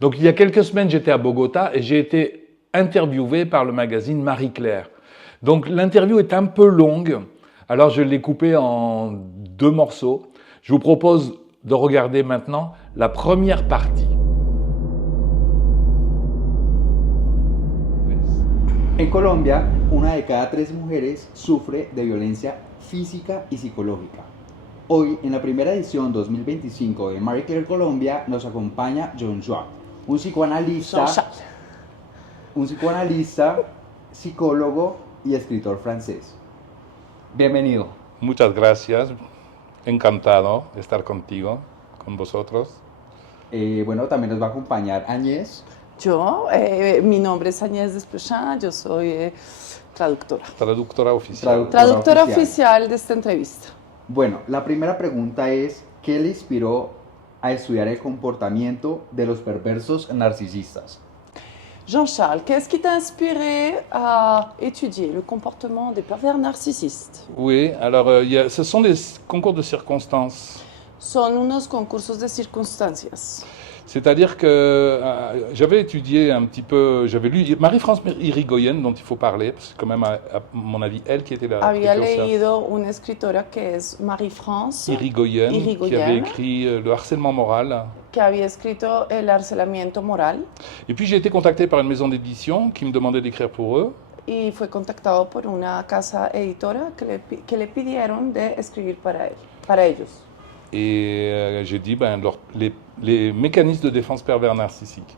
Donc il y a quelques semaines, j'étais à Bogota et j'ai été interviewé par le magazine Marie-Claire. Donc l'interview est un peu longue, alors je l'ai coupée en 2 morceaux. Je vous propose de regarder maintenant la première partie. En Colombia, una de cada 3 mujeres sufre de violencia física y psicológica. Hoy, en la primera edición 2025 de Marie Claire Colombia, nos acompaña Jean-Jacques, un psicoanalista, psicólogo y escritor francés. Bienvenido. Muchas gracias, encantado de estar contigo, con vosotros. Bueno, también nos va a acompañar Agnès. Yo, mi nombre es Agnès Desplechin, yo soy traductora. Traductora oficial. Traductora oficial de esta entrevista. Bueno, la primera pregunta es, ¿qué le inspiró a estudiar el comportamiento de los perversos narcisistas? Jean-Charles, qu'est-ce qui t'a inspiré à étudier le comportement des pervers narcisistes? Oui, alors ce sont des concours de circonstances. Son unos concursos de circunstancias. C'est-à-dire que j'avais étudié un petit peu, j'avais lu Marie-France Irigoyen, dont il faut parler, parce que c'est quand même, à mon avis, elle qui était la Había leído una escritora que es Marie-France Irigoyen, qui avait écrit Le harcèlement moral. Que había escrito El harcelamiento moral. Et puis j'ai été contacté par une maison d'édition qui me demandait d'écrire pour eux. Y fue contactado por una casa editora que le pidieron de escribir para ellos. Et j'ai dit, les mécanismes de défense pervers narcissiques.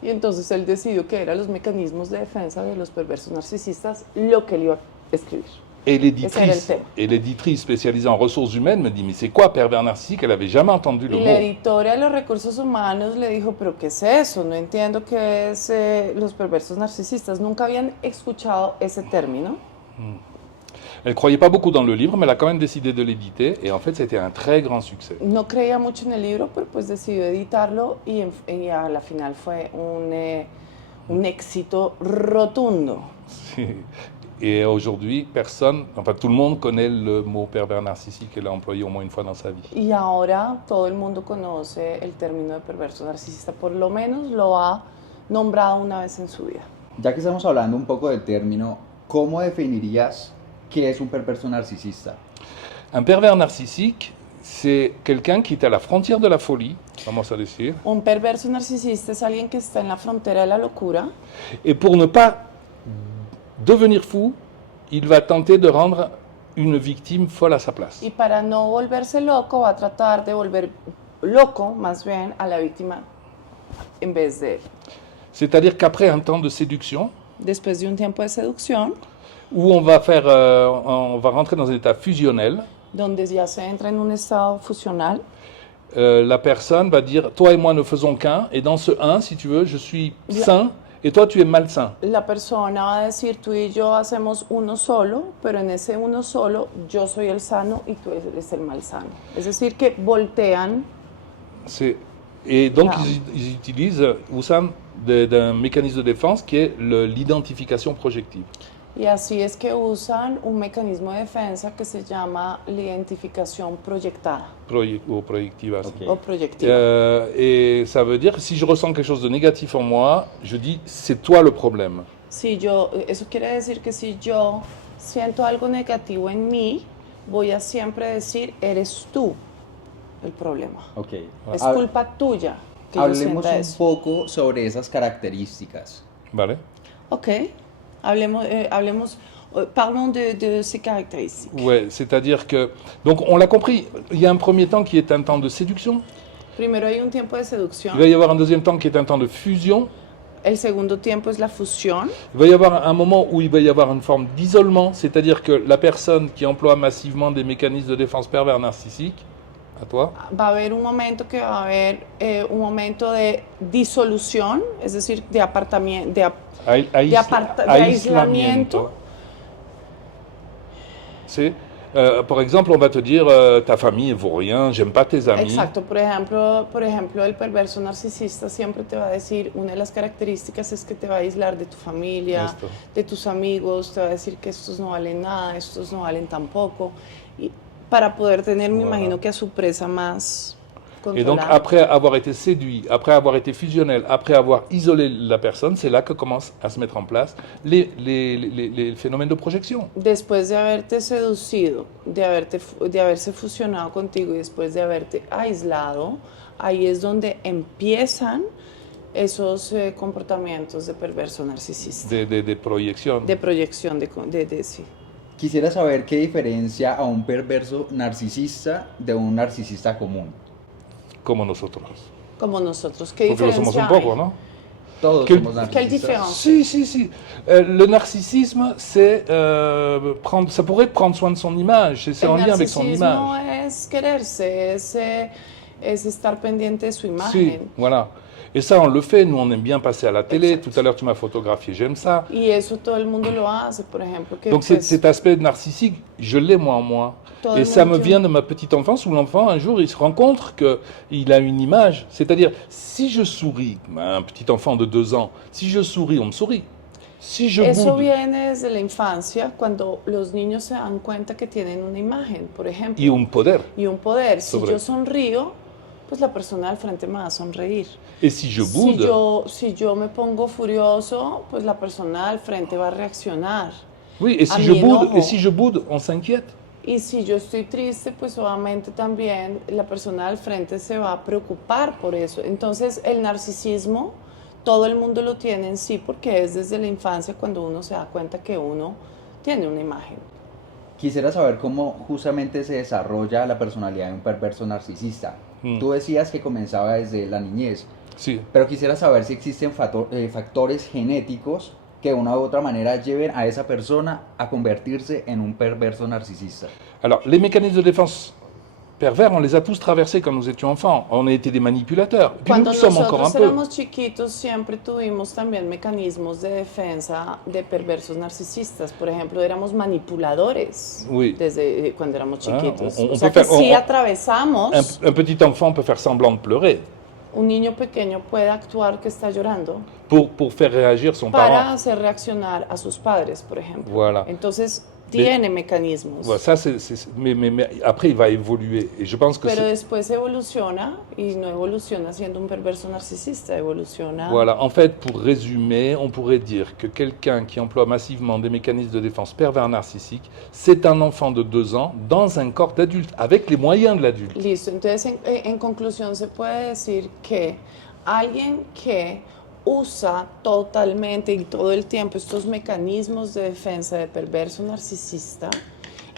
Y entonces él decidió que eran los mecanismos de defensa de los perversos narcisistas lo que él iba a escribir. Et l'éditrice spécialisée en ressources humaines me dit, mais c'est quoi pervers narcissique? Elle n'avait jamais entendu le mot. Y la editora de los recursos humanos le dijo, pero ¿qué es eso? No entiendo qué es los perversos narcisistas. Nunca habían escuchado ese término. Elle ne croyait pas beaucoup dans le livre, mais elle a quand même décidé de l'éditer. Et en fait, c'était un très grand succès. No creía mucho en el libro, pero pues decidió editarlo y a la final fue un éxito rotundo. Sí. Et aujourd'hui, tout le monde connaît le mot pervers narcissique et l'a employé au moins une fois dans sa vie. Y ahora todo el mundo conoce el término de perverso narcisista, por lo menos lo ha nombrado una vez en su vida. Ya que estamos hablando un poco del término, ¿cómo definirías qué es un perverso narcisista? Un pervers narcissique, c'est quelqu'un qui est à la frontière de la folie, vamos a decir. Un perverso narcisista es alguien que está en la frontera de la locura. Et pour ne pas devenir fou, il va tenter de rendre une victime folle à sa place. Y para no volverse loco, va a tratar de volver loco, más bien, a la víctima en vez de él. C'est-à-dire qu'après un temps de séduction, después de un tiempo de seducción, où on va rentrer dans un état fusionnel, donde ya se entra en un estado fusional, la personne va dire, toi et moi ne faisons qu'un, et dans ce un, si tu veux, je suis sain, et toi tu es malsain. La persona va a decir, tú y yo hacemos uno solo, pero en ese uno solo yo soy el sano y tú eres el malsano. Es decir, que voltean. Et donc ils usan d'un mécanisme de défense qui est l'identification projective. Y así es que usan un mecanismo de defensa que se llama la identificación proyectada. O proyectiva. Okay. O proyectiva. Et ça veut dire que si je ressens quelque chose de négatif en moi, je dis c'est toi le problème. Eso quiere decir que si yo siento algo negativo en mí, voy a siempre decir eres tú el problema. Okay. Es culpa tuya que yo sienta eso. Hablemos un poco sobre esas características. Vale. Ok. Parlons de ces caractéristiques. Ouais, c'est-à-dire que, donc on l'a compris, il y a un premier temps qui est un temps de séduction. Primero hay un tiempo de seducción. Il va y avoir un deuxième temps qui est un temps de fusion. El segundo tiempo es la fusión. Il va y avoir un moment où il va y avoir une forme d'isolement, c'est-à-dire que la personne qui emploie massivement des mécanismes de défense pervers narcissiques, à toi. Va a haber un momento que va a haber un momento de disolución, es decir, de apartamiento, de aislamiento. Sí. Por ejemplo, on va te dire ta famille vaut rien, j'aime pas tes amis. Exacto, por ejemplo, el perverso narcisista siempre te va a decir, una de las características es que te va a aislar de tu familia, de tus amigos, te va a decir que estos no valen nada, estos no valen tampoco, y para poder tener, me imagino que a su presa más Et donc, controlado. après avoir été séduit, après avoir été fusionnel, après avoir isolé la personne, c'est là que commencent à se mettre en place les phénomènes de projection. Después de haberte seducido, de haberse fusionado contigo y después de haberte aislado, ahí es donde empiezan esos comportamientos de perverso narcisista, De proyección. de proyección, sí. Quisiera saber qué diferencia a un perverso narcisista de un narcisista común. Como nosotros. Como nosotros. ¿Qué Porque lo diferencia somos un poco, hay? ¿no? Todos Quel- somos Quelle narcisistas. différence? Si, si, si. Le narcissisme, c'est ça pourrait être prendre soin de son image, c'est en El lien avec son narcisismo image. es quererse, es estar pendiente de su Si, imagen. voilà. Et ça, on le fait. Nous, on aime bien passer à la télé. Exact. Tout à l'heure, tu m'as photographié. J'aime ça. Y eso todo el mundo lo hace, por ejemplo. Que Donc, pues, cet aspect narcissique, je l'ai moi en moi. Todo Et el ça mundo me tiene- vient de ma petite enfance où l'enfant, un jour, il se rend compte qu'il a une image. C'est-à-dire, si je souris, un petit enfant de 2 ans, si je souris, on me sourit. Si je Eso boude, viene desde la infancia, cuando los niños se dan cuenta que tienen una imagen, por ejemplo, y un poder. y un poder. Si Sobre. yo sonrío, pues la persona al frente me va a sonreír. Et si je boude, Si yo me pongo furioso, pues la persona al frente va a reaccionar. oui, et a si mi enojo. si je boude, on s'inquiète. Y si yo estoy triste, pues obviamente también la persona al frente se va a preocupar por eso. Entonces el narcisismo, todo el mundo lo tiene en sí porque es desde la infancia cuando uno se da cuenta que uno tiene una imagen. Quisiera saber cómo justamente se desarrolla la personalidad de un perverso narcisista. Tú decías que comenzaba desde la niñez, Si. pero quisiera saber si existen factores genéticos que de una u otra manera lleven a esa persona a convertirse en un perverso narcisista. Alors, les mécanismes de défense pervers, on les a tous traversés quand nous étions enfants. On a été des manipulateurs. Et puis nous Cuando le sommes encore un nosotros peu. éramos chiquitos siempre tuvimos también mecanismos de defensa de perversos narcisistas. Por ejemplo, éramos manipuladores Oui. desde cuando éramos chiquitos. on O sea peut que faire- sí on- atravesamos. Un petit enfant peut faire semblant de pleurer Un niño pequeño puede actuar que está llorando pour faire réagir son para parent. hacer reaccionar a sus padres, por ejemplo. Voilà. Entonces tiene mecanismos. Voilà, ça, mais après, il va évoluer. Et je pense que Pero c'est... después evoluciona y no evoluciona siendo un perverso narcisista, evoluciona. Voilà, en fait, pour résumer, on pourrait dire que quelqu'un qui emploie massivement des mécanismes de défense pervers narcissiques, c'est un enfant de 2 ans dans un corps d'adulte, avec les moyens de l'adulte. Listo, entonces en conclusión se puede decir que alguien que usa totalmente y todo el tiempo estos mecanismos de defensa de perverso narcisista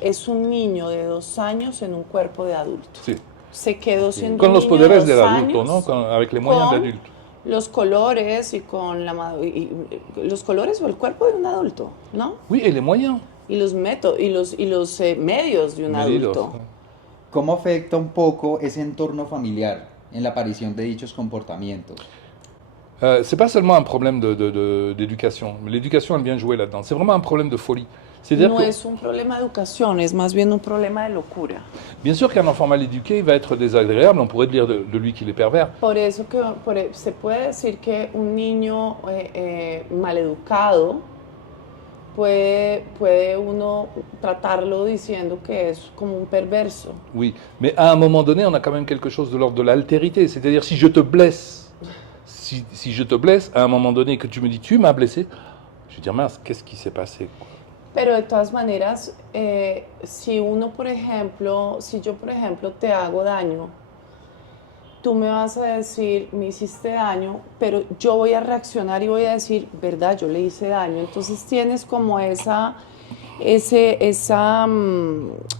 es un niño de 2 años en un cuerpo de adulto. Sí. Se quedó siendo Con un los niño poderes de del 2 adulto, años ¿no? Avec les moyens con de l'adulte. los colores y con los colores o el cuerpo de un adulto, ¿no? Oui, et les moyens. Y los métodos y los medios de un Medidos. adulto. ¿Cómo afecta un poco ese entorno familiar en la aparición de dichos comportamientos? C'est pas seulement un problème d'éducation. L'éducation, elle vient jouer là-dedans. C'est vraiment un problème de folie. C'est-à-dire No que, es un problema de educación, es más bien un problema de locura. bien sûr qu'un enfant mal éduqué, il va être désagréable. On pourrait dire de lui qu'il est pervers. Por eso que se puede decir que un niño maleducado puede uno tratarlo diciendo que es como un perverso. Oui, mais à un moment donné, on a quand même quelque chose de l'ordre de l'altérité. C'est-à-dire, si je te blesse, si je te blesse, à un moment donné que tu me dis tu m'as blessé, je vais dire mince, qu'est-ce qui s'est passé quoi? Pero de todas maneras, si yo por ejemplo te hago daño, tú me vas a decir, me hiciste daño, pero yo voy a reaccionar y voy a decir, verdad, yo le hice daño. Entonces tienes como esa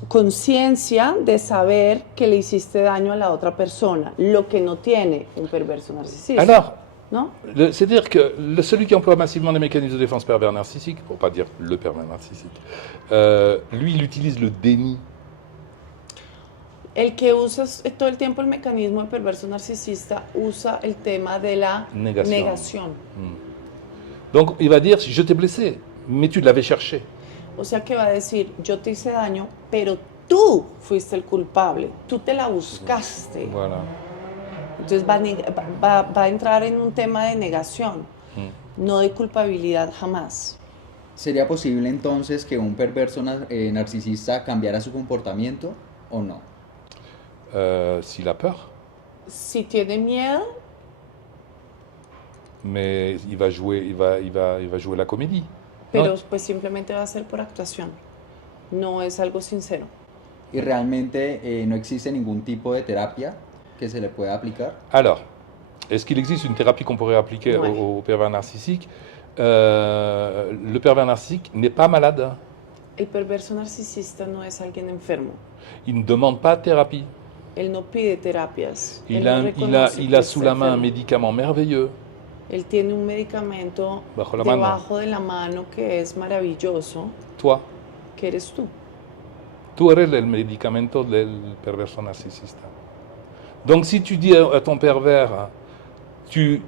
conciencia de saber que le hiciste daño a la otra persona, lo que no tiene un perverso narcisista. Alors, ¿No? c'est-à-dire que celui qui emploie massivement des mécanismes de défense pervers narcissiques, pour pas dire le pervers narcissique, lui, il utilise le déni. El que usa todo el tiempo el mecanismo de perverso narcisista usa el tema de la negación. Donc, il va dire, je t'ai blessé, mais tu l'avais cherché. O sea que va a decir, yo te hice daño, pero tú fuiste el culpable, tú te la buscaste. Voilà. Entonces va a entrar en un tema de negación, no de culpabilidad jamás. ¿Sería posible entonces que un perverso narcisista cambiara su comportamiento o no? S'il a peur. Si tiene miedo, mais il va jouer la comédie. pero ¿no? pues simplemente va a ser por actuación. No es algo sincero. Y realmente no existe ningún tipo de terapia que se le pueda aplicar. Alors, est-ce qu'il existe une thérapie qu'on pourrait appliquer Ouais. au pervers narcissique? Le pervers narcissique n'est pas malade. El perverso narcisista no es alguien enfermo. Il ne demande pas de thérapie. Él no pide terapias. Él Il no a reconoce que sous está la main un enfermo. médicament merveilleux. Él tiene un medicamento Bajo la mano. debajo de la mano que es maravilloso, Toi, que eres tú. tú eres el medicamento del perverso narcisista. Donc si tu dis à ton pervers, tu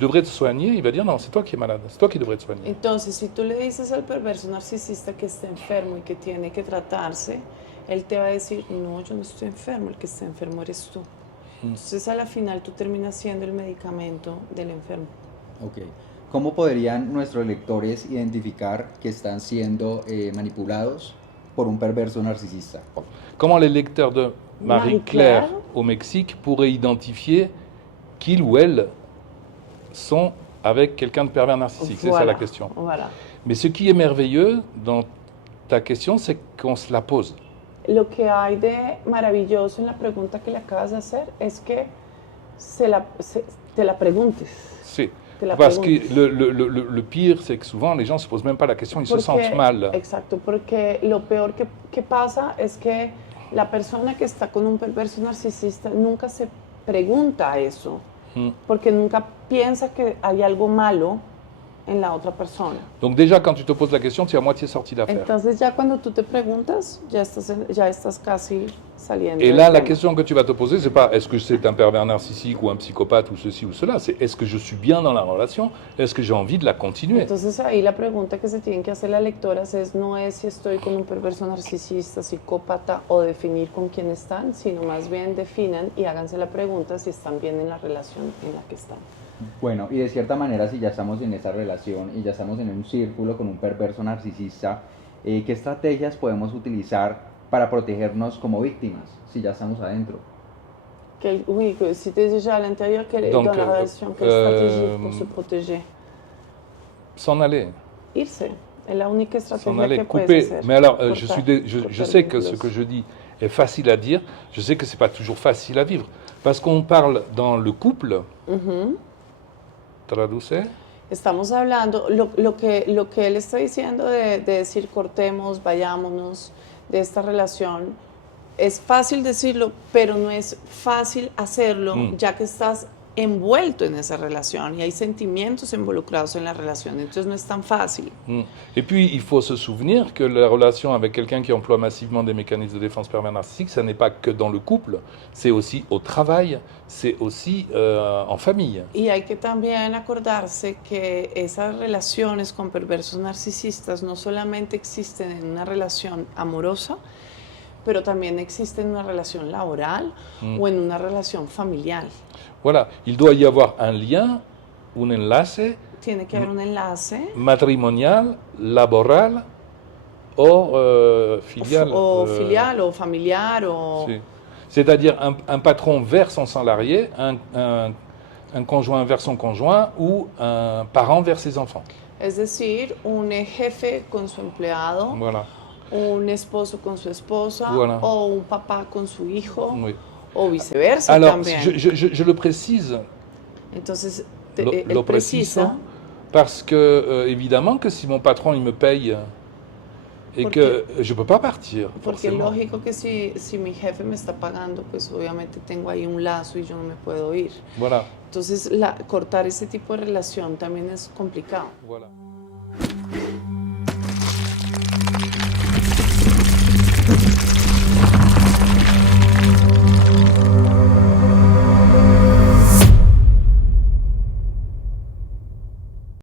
devrais te soigner, il va dire non, c'est toi qui es malade, c'est toi qui devrais te soigner. Entonces, si tú le dices al perverso narcisista que está enfermo y que tiene que tratarse, él te va a decir, no, yo no estoy enfermo, el que está enfermo eres tú. Entonces, a la final, tú terminas siendo el medicamento del enfermo. Ok. ¿Cómo podrían nuestros lectores identificar que están siendo manipulados por un perverso narcisista? Comment les lecteurs de Marie-Claire Marie-Claire au Mexique pourraient identifier qu'ils ou elles sont avec quelqu'un de pervers narcissique? C'est ça la question. Voilà. Mais ce qui est merveilleux dans ta question, c'est qu'on se la pose. Lo que hay de maravilloso en la pregunta que le acabas de hacer es que te la preguntes. C'est Te la parce que preguntes. le pire, c'est que souvent les gens ne se posent même pas la question, ils se sentent mal. Exacto, porque lo peor que pasa es que la persona que está con un perverso narcisista nunca se pregunta eso, Mm. porque nunca piensa que hay algo malo en la otra persona. Donc déjà, quand tu te poses la question, tu es à moitié sorti d'affaire. Entonces ya cuando tú te preguntas, ya estás casi saliendo. Et del là, la tema. question que tu vas te poser, c'est pas est-ce que c'est un pervers narcissique ou un psychopathe ou ceci ou cela, c'est est-ce que je suis bien dans la relation, est-ce que j'ai envie de la continuer. Entonces ahí la pregunta que se tienen que hacer las lectoras es no es si estoy con un perverso narcisista, psicópata o definir con quién están, sino más bien definan y háganse la pregunta si están bien en la relación en la que están. Bueno, y de cierta manera, si ya estamos en esa relación y ya estamos en un círculo con un perverso narcisista, ¿qué estrategias podemos utilizar para protegernos como víctimas si ya estamos adentro? Oui, que si tu es déjà à l'intérieur, Donc, dans la relation, quelle stratégie pour se protéger? S'en aller. Irse. Es la única S'en estrategia aller, que puedes couper. hacer. Mais alors, Cortar, je cortar sais que ce vínculos. que je dis est facile à dire, je sais que c'est pas toujours facile à vivre. Parce qu'on parle dans le couple, traduce, Estamos hablando, lo que él está diciendo de decir cortemos, vayámonos de esta relación, es fácil decirlo, pero no es fácil hacerlo ya que estás envuelto en esa relación y hay sentimientos involucrados en la relación, entonces no es tan fácil. Et puis, il faut se souvenir que la relation avec quelqu'un qui emploie massivement des mécanismes de défense pervers narcissique, ça n'est pas que dans le couple, c'est aussi au travail, c'est aussi en famille. Y hay que también acordarse que esas relaciones con perversos narcisistas no solamente existen en una relación amorosa, pero también existen en una relación laboral o en una relación familiar. Voilà, il doit y avoir un lien, un enlace Tiene que haber un enlace matrimonial, laboral o filial. filial o familiar o... Sí. C'est-à-dire un patron vers son salarié, un conjoint vers son conjoint ou un parent vers ses enfants. Es decir, un jefe con su empleado, Voilà. un esposo con su esposa Voilà. o un papá con su hijo Oui. o viceversa Alors, también. je le précise, Entonces, lo él preciso, precisa, parce que évidemment que si mon patron il me paye et Porque- que je peux pas partir, porque es forcément. lógico que si mi jefe me está pagando, pues obviamente tengo ahí un lazo y yo no me puedo ir. Voilà, Entonces, cortar ese tipo de relación también es complicado. voilà.